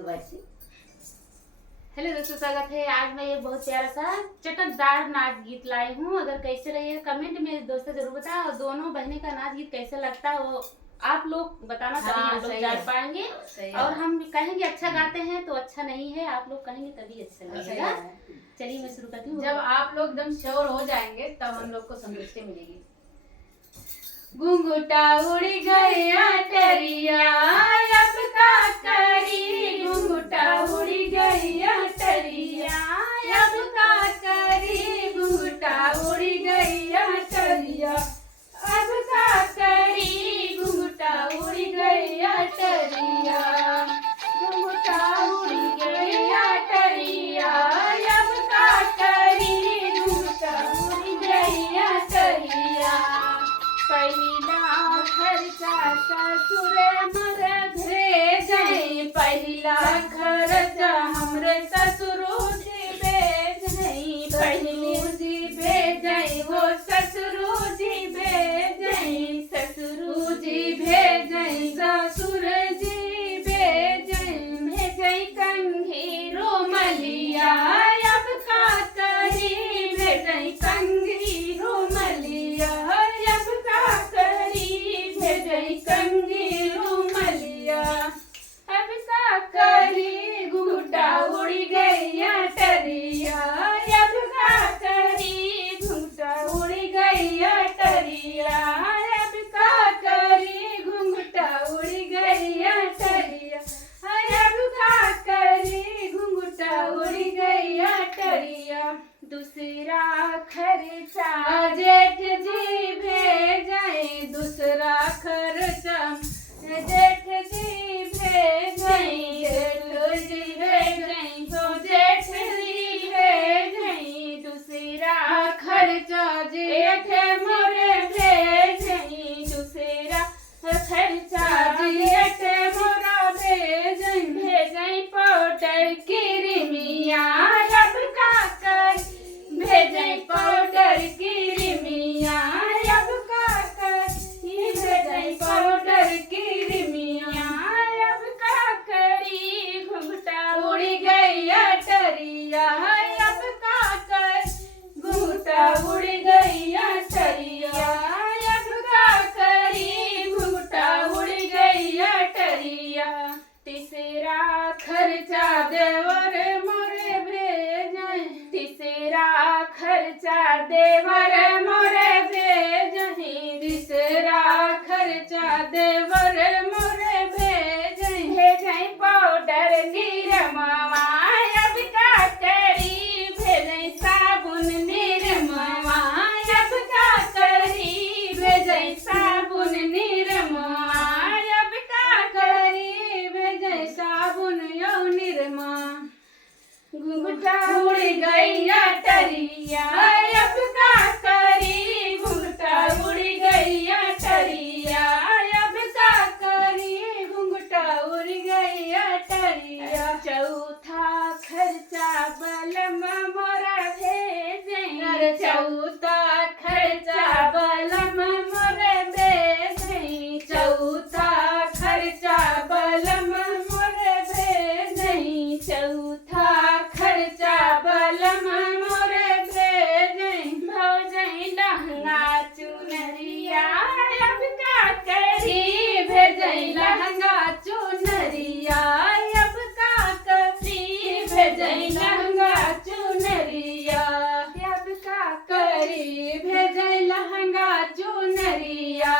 दोबारा से। हेलो दोस्तों, स्वागत है। आज मैं एक बहुत प्यारा सा चटकदार नाच गीत लाई हूँ। अगर कैसे रही कमेंट में दोस्तों जरूर बताएं, और दोनों बहनें का नाच गीत कैसे लगता है वो आप लोग बताना, तभी हम लोग जान पाएंगे। और हम कहेंगे अच्छा गाते हैं तो अच्छा नहीं है, आप लोग कहेंगे तभी अच्छा लगेगा। चलिए मैं शुरू करती हूँ। जब आप लोग एकदम श्योर हो जाएंगे तब हम लोग को संतुष्टि मिलेगी। घुंघटा उड़ गया टरिया अब का करी, घुंघटा उड़ गया टरिया अब का करी, घुंघटा उड़ गया टरिया अब का करी, घुंघटा उड़ गया टरिया, घुंघटा उड़ गया टरिया अब का करी, घुंघटा उड़ गया टरिया। पहिला खर्चा ससुर मर भेजई, पहिला खर्चा हमरे ससुरोजी भेजई, पहिलूजी भेजई वो ससुरोजी भेजई, ससुरोजी भेजई ससुरजी भेजई, भेजई कंघी रोमलिया अब का करी, भेजई कंघी रोमलिया कंगी रुमलिया अब का करी, घुंघटा उड़ गया टरिया अब का करी, घुंघटा उड़ गया टरिया अब का करी, घुंघटा उड़ गया टरिया अब का करी, घुंघटा उड़ गया टरिया। दूसरा खर्चा जेठ जी भेजई, दूसरा खर्चा जेठ जी भेजई, जेठ जी भेजई तो जेठ जी भेजई, दूसरा खर्चा जेठ मोरे भेजई, दूसरा खर्चा जेठ मोरा भेजई, भेजई पाउडर क्रीमिया अब का कर, भेजई पाउडर क्रीमिया अब का करी, भेजई पाउडर क्रीमिया अब का करी, घुंघटा उड़ गया टरिया अब का कर, घुंघटा उड़ गया टरिया अब का करी, घुंघटा उड़ गया टरिया। तीसरा खर्चा देवर मोरे भेजई, तीसरा खर्चा देवर मोरे भेजई, तीसरा खर्चा देवर मोरे भेजई, भेजई पाउडर निरमवा अब का करी, भेजई साबुन निरमवा अब का करी, भेजई साबुन निरमवा अब का करी, भेजई साबुन यौ निरमा। घुंघटा उड़ गया टरिया अब का करी, घुंघटा उड़ गया टरिया अब का करी, घुंघटा उड़ गया टरिया। चौथा खर्चा बलम मोरा भेजई, चौथा खर्चा बलम मोरे भेजई, चौथा खर्चा बलम मोरे भेजई, चौथा खर्चा बलम मोरे भेजई, भौजई लहंगा चुनरिया अब का करी, भेजई लहंगा चुनरिया अब का करी, भेजई लहंगा चुनरिया अब का करी, भेजई लहंगा चुनरिया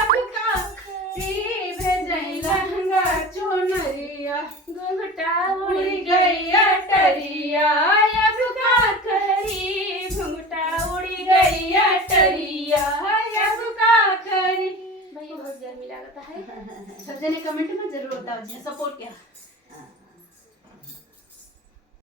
अब का करी, भेजई लहंगा चुनरिया। घुंघटा उड़ गया टरिया अब का करी, घुंघटा उड़ गया टरिया अब का करी। भाई बहुत गर्मी लगता है। सब जने कमेंट में जरूर बताओ, सपोर्ट किया।